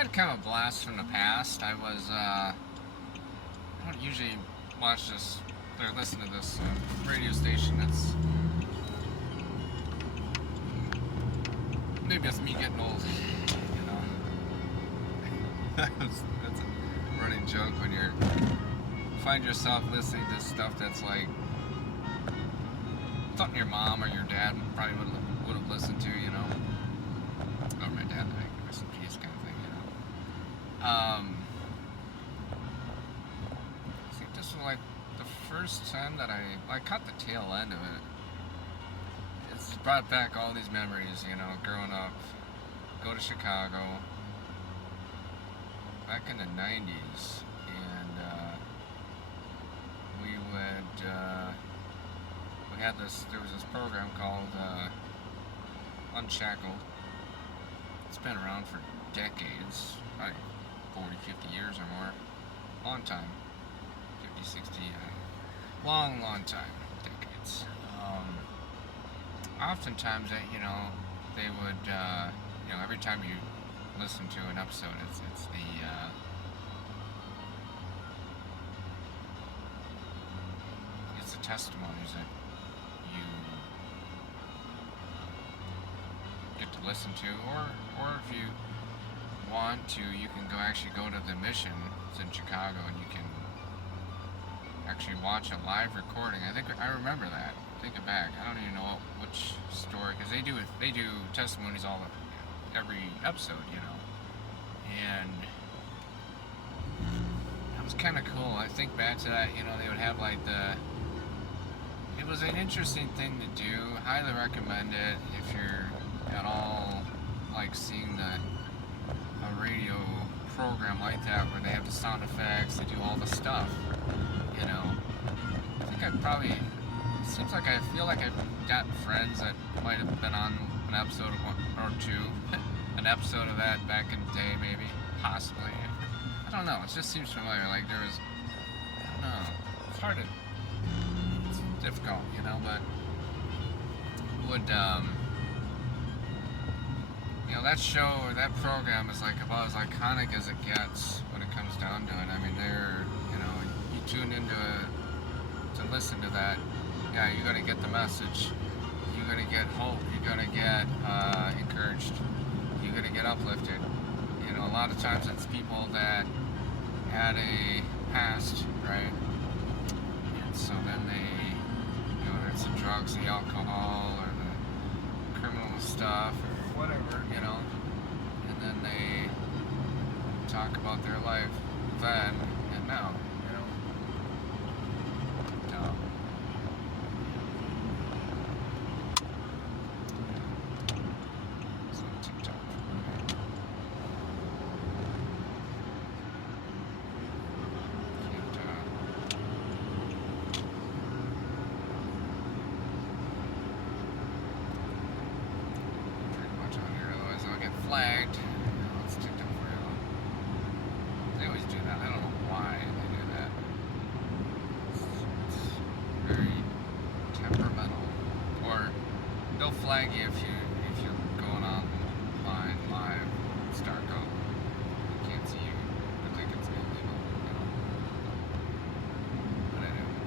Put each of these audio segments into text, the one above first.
had kind of a blast from the past. I don't usually watch this or listen to this radio station. That's maybe it's me getting old, you know. that's a running joke when you find yourself listening to stuff that's like something your mom or your dad probably would have listened to, you know. Or my dad, like, rest in peace kind of thing, you know. I think this was like the first time that I caught the tail end of it. It's brought back all these memories, you know, growing up. Go to Chicago back in the 90s, and there was this program called Unshackled. It's been around for decades, like 40, 50 years or more. Long time. 50, 60, long time. Decades. Oftentimes, you know, they would, you know, every time you listen to an episode, it's the testimonies that you get to listen to, or if you want to, you can actually go to the Mission. It's in Chicago, and you can actually watch a live recording. I remember that. Thinking back, I don't even know which story, because they do testimonies every episode, you know, and that was kind of cool. I think back to that, you know, they would have like it was an interesting thing to do. Highly recommend it if you're at all like seeing a radio program like that where they have the sound effects, they do all the stuff, you know. I think seems like I feel like I've got friends that might have been on an episode or two, an episode of that back in the day, maybe, possibly. I don't know. It just seems familiar. Like I don't know. It's difficult, you know. But would you know, that show or that program is like about as iconic as it gets when it comes down to it. I mean, you know, you tune into to listen to that. Yeah, you're going to get the message. You're going to get hope. You're going to get encouraged. You're going to get uplifted. You know, a lot of times it's people that had a past, right? And so then they, you know, it's the drugs, the alcohol, or the criminal stuff, or whatever, you know. And then they talk about their life then and now, you know. Flagged. It's TikTok for you. They always do that. I don't know why they do that. It's very temperamental. Or they'll flag you if you're going online live. It's dark out. You can't see you. I think it's illegal. You know. But anyway,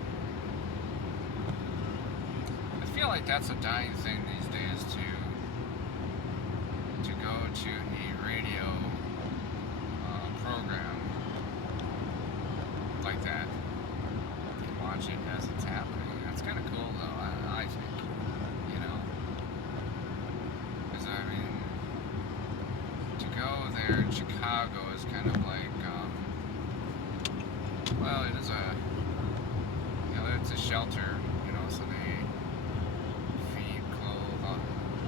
I feel like that's a dying thing these days too. To go to a radio program like that and watch it as it's happening. That's kind of cool, though, I think, you know, because, I mean, to go there in Chicago is kind of like, well, it is you know, it's a shelter, you know, so they feed, clothe,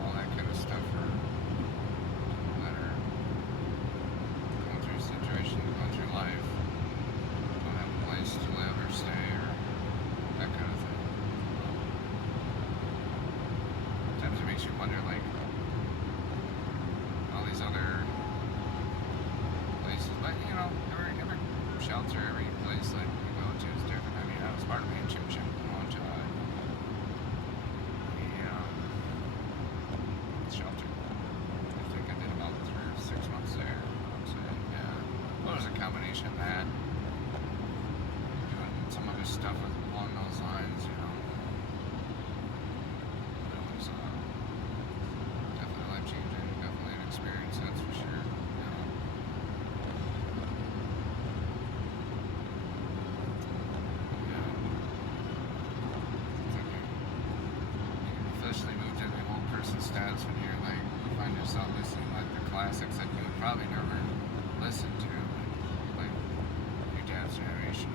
all that kind of stuff for life, don't have a place to live or stay or that kind of thing. Sometimes it makes you wonder, like, all these other places, but you know, every shelter, every place that you go to is different. I mean, I was part of a chim chim in one time. just stuff along those lines, you know. It was definitely life changing, definitely an experience, that's for sure. You know. Yeah. It's like you officially moved into the old person status when you're like, you find yourself listening like the classics that you would probably never listen to, like your dad's generation.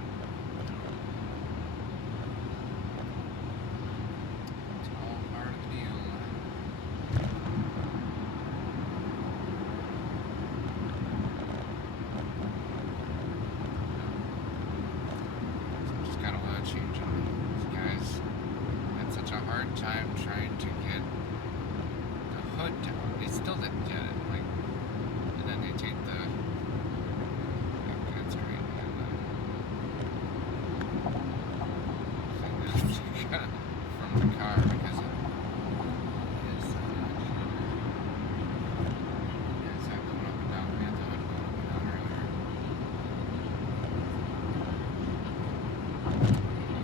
It's all part of the deal. Just got a lot of changing. These guys had such a hard time trying to get the hood down. They still didn't get it. Like, and then they take the that's great, man. Thing that from the car because it is yeah, it's not going up and down. We had the hood going up and down earlier.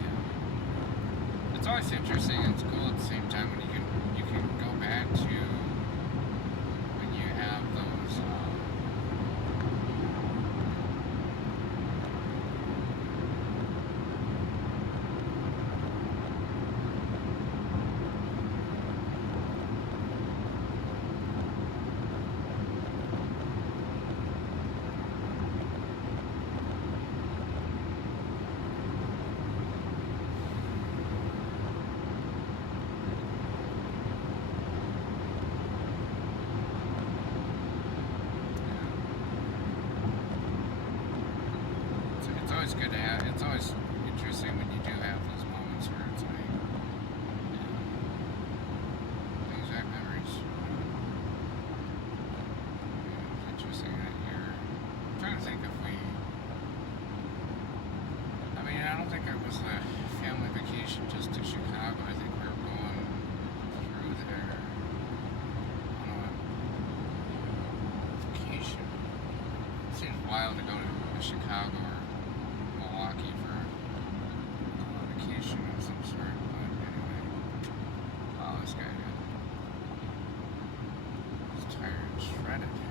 Yeah. It's always interesting and it's cool at the same time when you can go back to when you have those it's always good to have. It's always interesting when you do have those moments where it's like, you know, the exact memories. It's interesting that I'm trying to think if we. I mean, I don't think it was a family vacation just to Chicago. I think we were going through there on a vacation. It seems wild to go to Chicago or Milwaukee for a vacation of some sort, but anyway. Wow, this guy is tired and shredded.